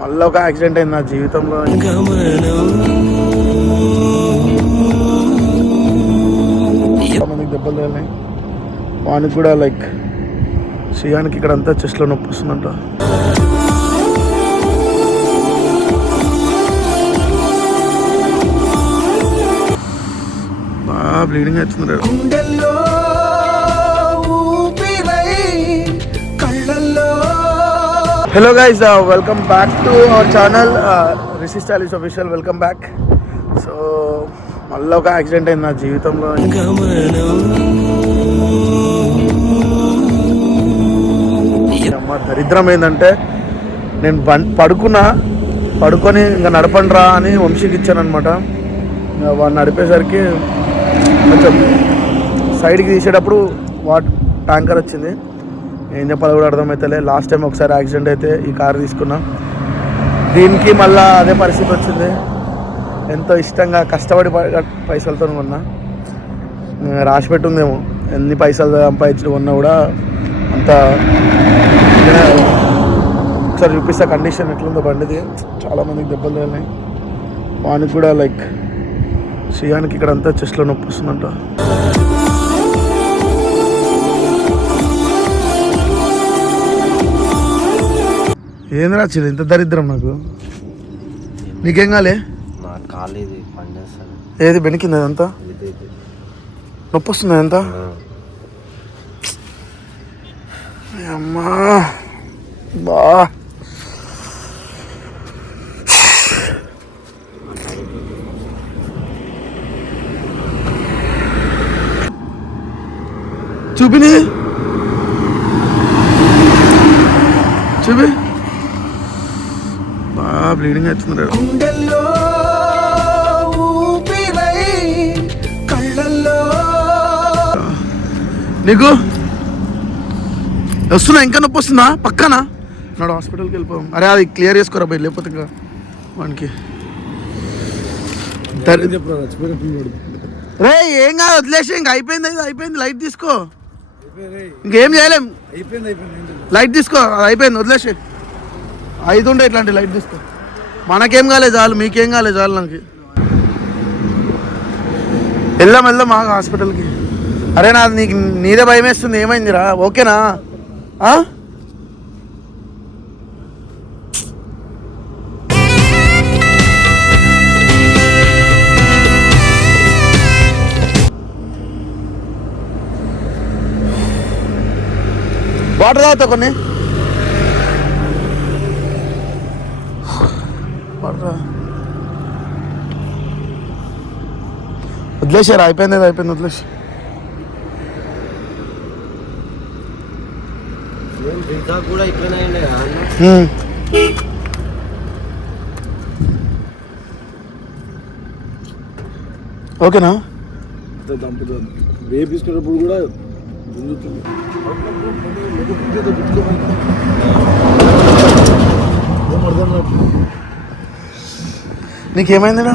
మళ్ళీ ఒక యాక్సిడెంట్ అయింది నా జీవితంలో. మందికి దెబ్బలు తగిలినాయి. వానికి కూడా లైక్ శ్రీయానికి ఇక్కడ అంతా చెస్ట్లో నొప్పి వస్తుందంట. బాగా బ్లీడింగ్ అవుతుంది. Hello guys, welcome back to our channel Rishi stylish official. Welcome back. So మళ్ళీ ఒక యాక్సిడెంట్ అయింది నా జీవితంలో. దరిద్రం ఏంటంటే నేను పడుకొని ఇంకా నడపండిరా అని వంశీకి ఇచ్చాను అనమాట. వాడిని నడిపేసరికి కొంచెం సైడ్కి తీసేటప్పుడు ట్యాంకర్ వచ్చింది. ఏం చెప్పాలో కూడా అర్థమవుతలే. లాస్ట్ టైం ఒకసారి యాక్సిడెంట్ అయితే ఈ కారు తీసుకున్నా, దీనికి మళ్ళీ అదే పరిస్థితి వచ్చింది. ఎంతో ఇష్టంగా కష్టపడి పైసలతో కొన్నా. రాసి పెట్టుందేమో ఎన్ని పైసలు సంపాదించి కొన్నా కూడా అంత. ఒకసారి చూపిస్తా కండిషన్ ఎట్లుందో బండిది. చాలామందికి దెబ్బలు తగిలినాయి. వానికి కూడా లైక్ శ్రీయానికి ఇక్కడ అంతా చెస్ట్లో నొప్పి వస్తుందంట. ఏంద్రా చిల్లు ఇంత దరిద్రం నాకు. నీకేం కాలే? ఏది బెనికింది అదంతా నొప్పి వస్తుంది అదంతా. అమ్మా బా చూపిని చూపి. బాగా బ్లీడింగ్ అవుతుంది. నీకు వస్తున్నా ఇంకా నొప్పి వస్తుందా? పక్కనా నాడు హాస్పిటల్కి వెళ్ళిపోయాం. అరే అది క్లియర్ చేసుకోరా బయట, లేకపోతే ఇంకా వానికి రే ఏం కాదు వదిలేసి ఇంక అయిపోయింది. అది అయిపోయింది, లైట్ తీసుకో. ఇంకేం చేయలేం, లైట్ తీసుకో. అది అయిపోయింది, వదిలేసి. 5 ఉండే ఇట్లాంటి లైట్ తీసుకో. మనకేం కాలేదు చాలు, మీకేం కాలేదు చాలు. నాకు వెళ్దాం మాకు హాస్పిటల్కి. అరే నీదే భయం వేస్తుంది. ఏమైందిరా? ఓకేనా? వాటర్ తాగుతా కొన్ని. వదిలేసారు, అయిపోయింది వదిలేసి. ఓకేనా? వేపించుకున్నప్పుడు కూడా నీకేమైందిరా?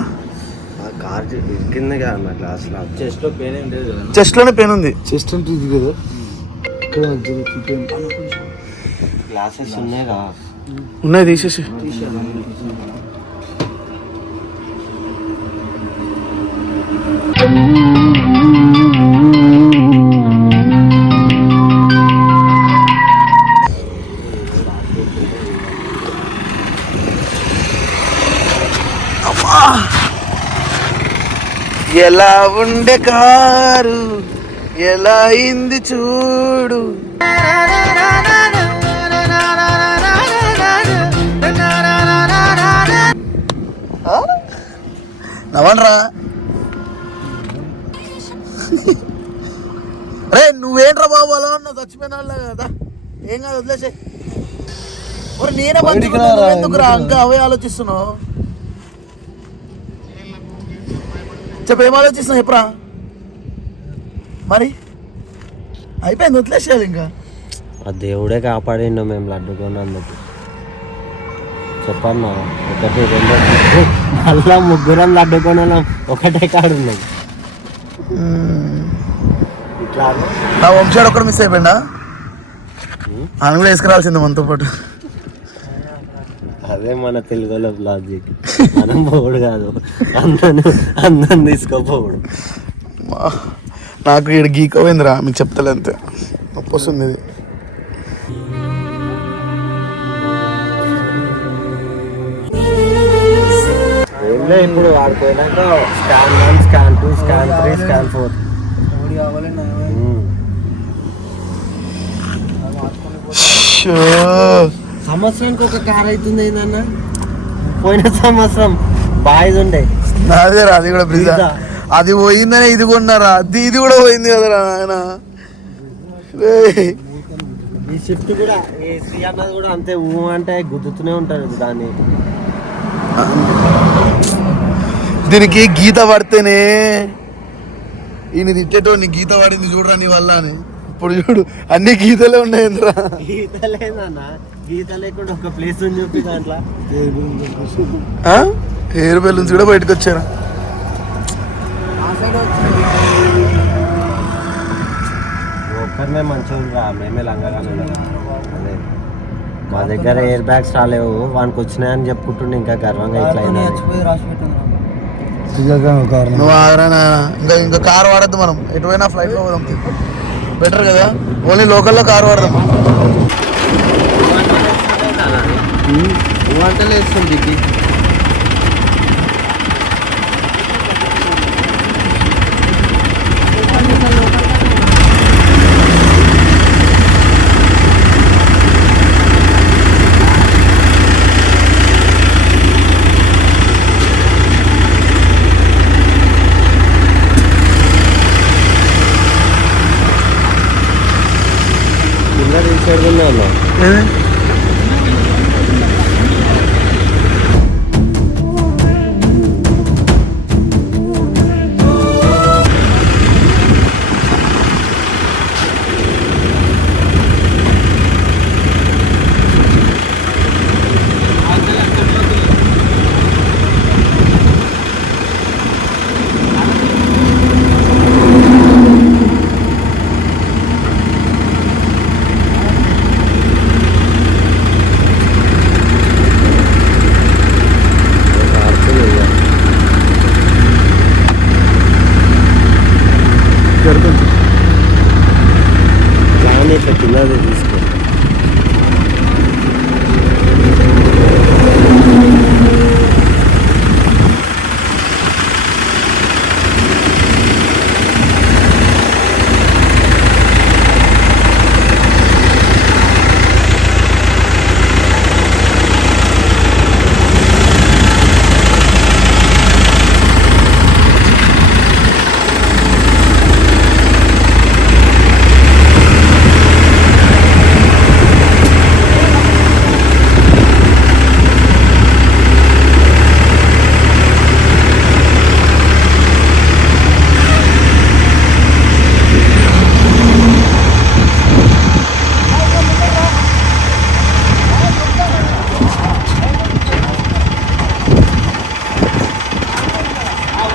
చెస్ట్లోనే పెయిన్ ఉంది. చెస్ట్ అంటే ఇది కదా, ఉన్నాయి తీసేసి. ఎలా ఉండే కారు ఎలా అయింది చూడు. నవ్వండ్రా. రే నువ్వేంట్రా బాబు అలా ఉన్నావు? చచ్చిపోయిన వాళ్ళ కదా. ఏం కాదు, వదిలేసే. నేనే ఎందుకురా ఇంకా అవే ఆలోచిస్తున్నావు? చెప్పు, ఏం ఆలోచిస్తున్నావు? ఎప్పుడా మరి అయిపోయింది, వదిలేసేయాలి. ఇంకా దేవుడే కాపాడిండు మేము లడ్డు కొన్నందుకు. చెప్పన్నా 1 2 మళ్ళా 3 లడ్డు కొన్నాం, ఒకటే కాడు ఉన్నాం. నా వంశాడు ఒక్కడు మిస్ అయిపోయిందా? ఆయన కూడా వేసుకురావాల్సింది మనతో పాటు. అదే మన తెలుగులో లాజిక్. మనం పోవుడు కాదు, అందరిని తీసుకోపోవుడు. నాకు ఇక్కడ గీకపోయిందిరా, మీకు చెప్తలే అంతే. నొప్పి వస్తుంది ఇది. ఏంలే ఇప్పుడు వాడిపోయినాక స్కాన్ 1, స్కాన్ 2, స్కాన్ 3, స్కాన్ 4. సంవత్సరానికి ఒక కార్ అవుతుంది ఏందన్న. పోయిన సంవత్సరం బాయ్స్ ఉండే అదేరా, అది కూడా బ్రిజా. అది పోయిందనే ఇది కొన్నారా, ఇది కూడా పోయింది కదరా ఆయన. ఈ షిఫ్ట్ కూడా ఈ శ్రీ అన్నది కూడా అంతే. అంటే గుద్దుతూనే ఉంటారు దాన్ని. దీనికి గీత పడితేనే ఈయన తిట్టేటో, నీ గీత పడింది చూడరా నీ వల్ల అని. ఇప్పుడు చూడు అన్ని గీతలే ఉన్నాయిందిరా. గీత లేదన్నా, గీత లేకుండా ఒక ప్లేస్ ఉంది చూపి దాంట్లో. హెయిర్ బెలూన్స్ కూడా బయటకు వచ్చారా. ఒక్కరినే మంచిగా మేమే లంగానే. అదే మా దగ్గర ఎయిర్ బ్యాగ్స్ రాలేవు, వానికి వచ్చినాయని చెప్పుకుంటుండే ఇంకా గర్వంగా ఇట్లా నువ్వు ఇంకా కార్ వాడద్దు మనం, ఎటువైనా ఫ్లైట్ లో పోదాం బెటర్ కదా. ఓన్లీ లోకల్లో కార్ వాడదాం. వంటలు వేస్తుంది